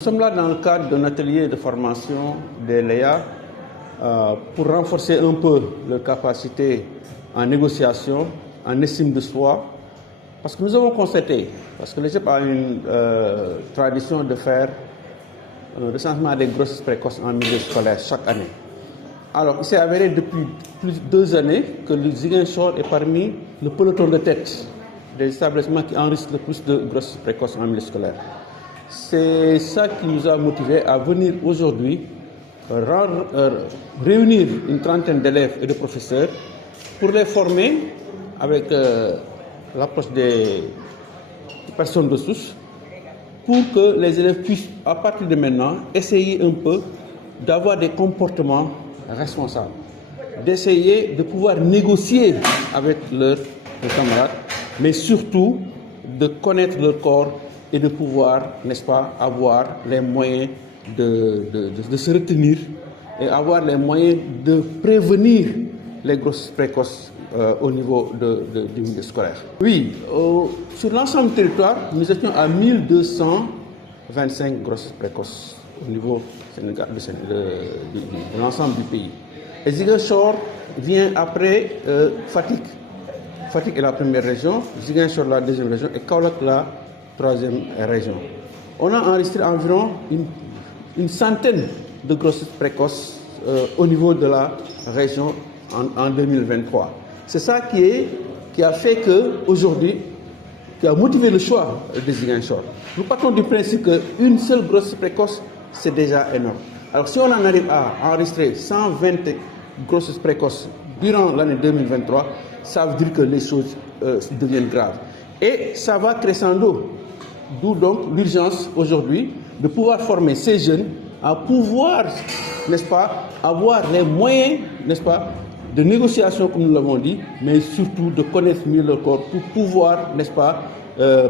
Nous sommes là dans le cadre d'un atelier de formation des LEA pour renforcer un peu leur capacité en négociation, en estime de soi, parce que nous avons constaté, parce que l'Égypte a une tradition de faire un recensement des grossesses précoces en milieu scolaire chaque année. Alors, il s'est avéré depuis plus de 2 années que le Ziguinchor est parmi le peloton de tête des établissements qui enregistrent le plus de grossesses précoces en milieu scolaire. C'est ça qui nous a motivés à venir aujourd'hui réunir une trentaine d'élèves et de professeurs pour les former avec l'approche des personnes ressources pour que les élèves puissent, à partir de maintenant, essayer un peu d'avoir des comportements responsables, d'essayer de pouvoir négocier avec leurs camarades, mais surtout de connaître leur corps et de pouvoir, n'est-ce pas, avoir les moyens de se retenir et avoir les moyens de prévenir les grossesses précoces au niveau du milieu scolaire. Oui, sur l'ensemble du territoire, nous étions à 1225 grossesses précoces au niveau de l'ensemble du pays. Et Ziguinchor vient après Fatick. Fatick est la première région, Ziguinchor la deuxième région et Kaolack la troisième région. On a enregistré environ une centaine de grossesses précoces au niveau de la région en 2023. C'est ça qui a fait qu'aujourd'hui, qui a motivé le choix de Ziguinchor. Nous partons du principe qu'une seule grossesse précoce, c'est déjà énorme. Alors si on en arrive à enregistrer 120 grossesses précoces durant l'année 2023, ça veut dire que les choses deviennent graves. Et ça va crescendo. D'où donc l'urgence aujourd'hui de pouvoir former ces jeunes à pouvoir, n'est-ce pas, avoir les moyens, n'est-ce pas, de négociation comme nous l'avons dit, mais surtout de connaître mieux leur corps pour pouvoir, n'est-ce pas,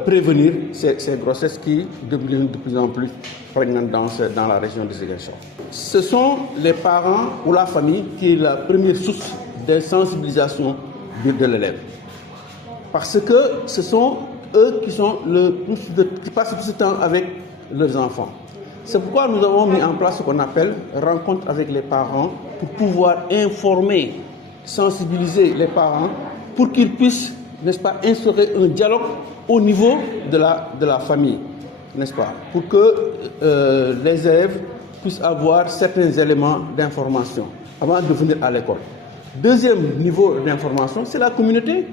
prévenir ces grossesses qui deviennent de plus en plus prégnantes dans la région de Ziguinchor. Ce sont les parents ou la famille qui est la première source de sensibilisation de l'élève. Parce que ce sont eux qui passent tout ce temps avec leurs enfants. C'est pourquoi nous avons mis en place ce qu'on appelle rencontre avec les parents pour pouvoir informer, sensibiliser les parents pour qu'ils puissent, n'est-ce pas, instaurer un dialogue au niveau de la famille, n'est-ce pas, pour que les élèves puissent avoir certains éléments d'information avant de venir à l'école. Deuxième niveau d'information, c'est la communauté.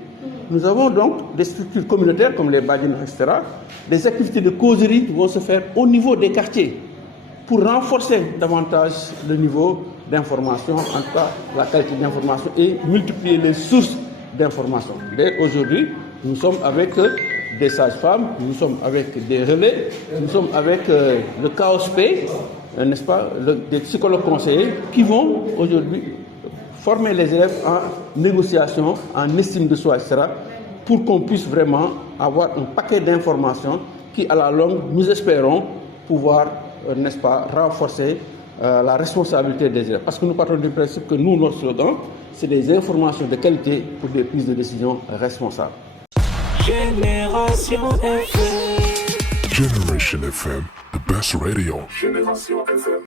Nous avons donc des structures communautaires comme les badines, etc. Des activités de causerie vont se faire au niveau des quartiers pour renforcer davantage le niveau d'information, en tout cas la qualité d'information et multiplier les sources d'information. Aujourd'hui, nous sommes avec des sages-femmes, nous sommes avec des relais, nous sommes avec le KOSP, n'est-ce pas, des psychologues conseillers qui vont aujourd'hui former les élèves en négociation, en estime de soi, etc., pour qu'on puisse vraiment avoir un paquet d'informations qui, à la longue, nous espérons pouvoir, n'est-ce pas, renforcer la responsabilité des élèves. Parce que nous partons du principe que nous, notre slogan, c'est des informations de qualité pour des prises de décision responsables. Génération FM. Generation FM, the best radio. Génération FM.